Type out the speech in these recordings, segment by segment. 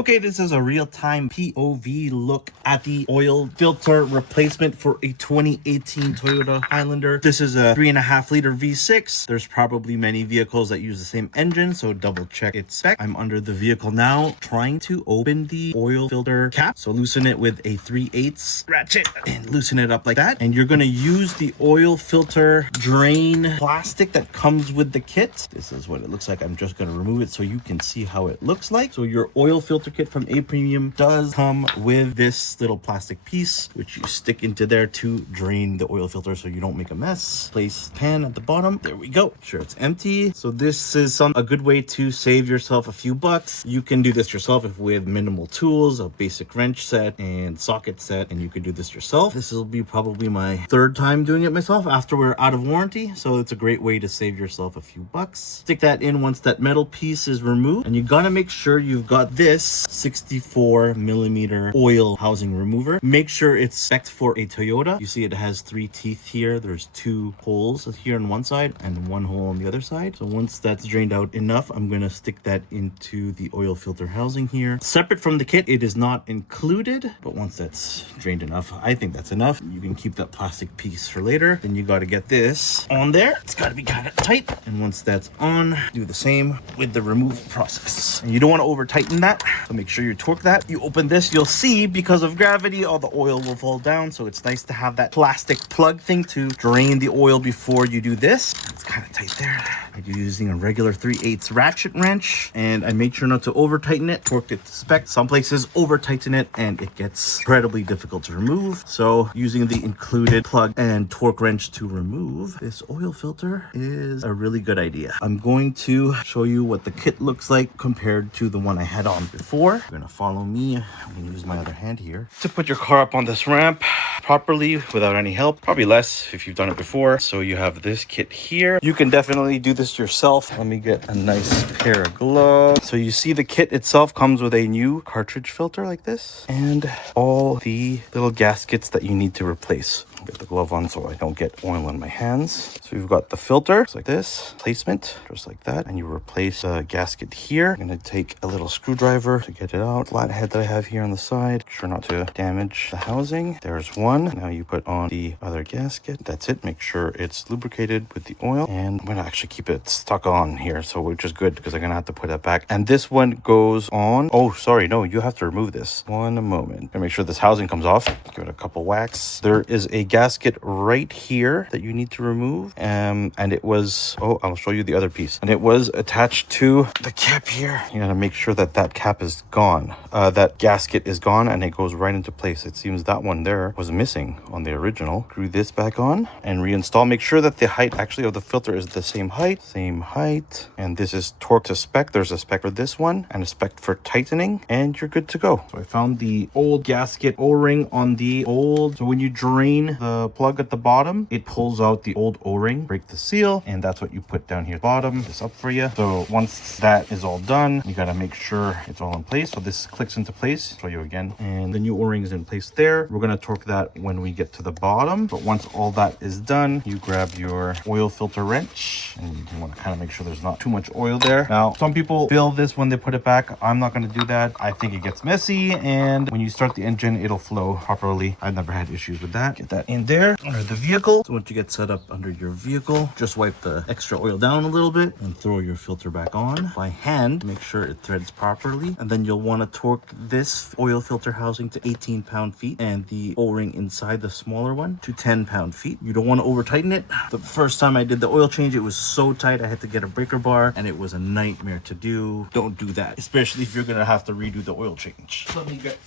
Okay, this is a real-time POV look at the oil filter replacement for a 2018 Toyota Highlander. This is a 3.5-liter V6. There's probably many vehicles that use the same engine, so double check its spec. I'm under the vehicle now, trying to open the oil filter cap. So loosen it with a 3/8 ratchet and loosen it up like that. And you're gonna use the oil filter drain plastic that comes with the kit. This is what it looks like. I'm just gonna remove it so you can see how it looks like. So your oil filter kit from A Premium does come with this little plastic piece which you stick into there to drain the oil filter so you don't make a mess. Place pan at the bottom. There we go. Sure, it's empty. So this is a good way to save yourself a few bucks. You can do this yourself if with minimal tools, a basic wrench set and socket set, and you can do this yourself. This will be probably my third time doing it myself after we're out of warranty, so it's a great way to save yourself a few bucks. Stick that in once that metal piece is removed, and you gotta make sure you've got this 64mm oil housing remover. Make sure it's spec'd for a Toyota. You see it has 3 teeth here. There's 2 holes here on one side and 1 hole on the other side. So once that's drained out enough, I'm gonna stick that into the oil filter housing here. Separate from the kit, it is not included, but once that's drained enough, I think that's enough. You can keep that plastic piece for later. Then you gotta get this on there. It's gotta be kind of tight. And once that's on, do the same with the removal process. And you don't want to over tighten that, so make sure you torque that. You open this, you'll see because of gravity all the oil will fall down, so it's nice to have that plastic plug thing to drain the oil before you do this. It's kind of tight there. I'm using a regular 3/8 ratchet wrench, and I made sure not to over tighten it. Torqued it to spec. Some places over tighten it and it gets incredibly difficult to remove, so using the included plug and torque wrench to remove this oil filter is a really good idea. I'm going to show you what the kit looks like compared to the one I had on before. You're gonna follow me. I'm gonna use my other hand here to put your car up on this ramp properly without any help. Probably less if you've done it before. So you have this kit here. You can definitely do this yourself. Let me get a nice pair of gloves. So you see the kit itself comes with a new cartridge filter like this and all the little gaskets that you need to replace. Get the glove on so I don't get oil on my hands. So you've got the filter, just like this, placement, just like that, and you replace the gasket here. I'm gonna take a little screwdriver to get it out. Flathead that I have here on the side. Make sure not to damage the housing. There's one. Now you put on the other gasket. That's it. Make sure it's lubricated with the oil, and I'm gonna actually keep it stuck on here, so which is good because I'm gonna have to put that back. And this one goes on. Oh, sorry, no, you have to remove this. One moment. And make sure this housing comes off. Give it a couple whacks. There is a gasket right here that you need to remove, and it was, oh, I'll show you the other piece, and it was attached to the cap here. You gotta make sure that that cap is gone, that gasket is gone, and it goes right into place. It seems that one there was missing on the original. Screw this back on and reinstall. Make sure that the height actually of the filter is the same height, and this is torqued to spec. There's a spec for this one and a spec for tightening, and you're good to go. So I found the old gasket O-ring on the old, so when you drain the plug at the bottom, it pulls out the old O-ring, break the seal, and that's what you put down here bottom. This up for you. So once that is all done, you gotta make sure it's all in place. So this clicks into place. Show you again, and the new O-ring is in place there. We're gonna torque that when we get to the bottom, but once all that is done, you grab your oil filter wrench, and you want to kind of make sure there's not too much oil there. Now, some people fill this when they put it back. I'm not gonna do that. I think it gets messy, and when you start the engine, it'll flow properly. I've never had issues with that. Get that in there under the vehicle. So once you get set up under your vehicle, just wipe the extra oil down a little bit and throw your filter back on by hand. Make sure it threads properly, and then you'll want to torque this oil filter housing to 18 pound-feet and the O-ring inside the smaller one to 10 pound-feet. You don't want to over tighten it. The first time I did the oil change, it was so tight I had to get a breaker bar, and it was a nightmare to do. Don't do that, especially if you're gonna have to redo the oil change. Let me get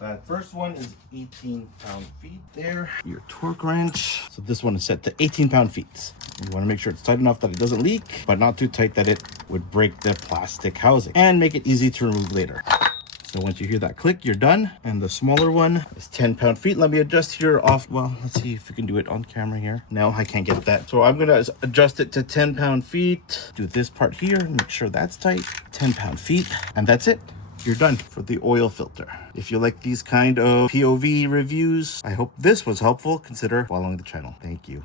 that first one is 18 pound-feet there. Your torque wrench. So this one is set to 18 pound-feet. You want to make sure it's tight enough that it doesn't leak, but not too tight that it would break the plastic housing, and make it easy to remove later. So once you hear that click, you're done. And the smaller one is 10 pound-feet. Let me adjust here off. Well, let's see if we can do it on camera here. No, I can't get that. So I'm gonna adjust it to 10 pound-feet. Do this part here, make sure that's tight. 10 pound-feet, and that's it. You're done for the oil filter. If you like these kind of POV reviews, I hope this was helpful. Consider following the channel. Thank you.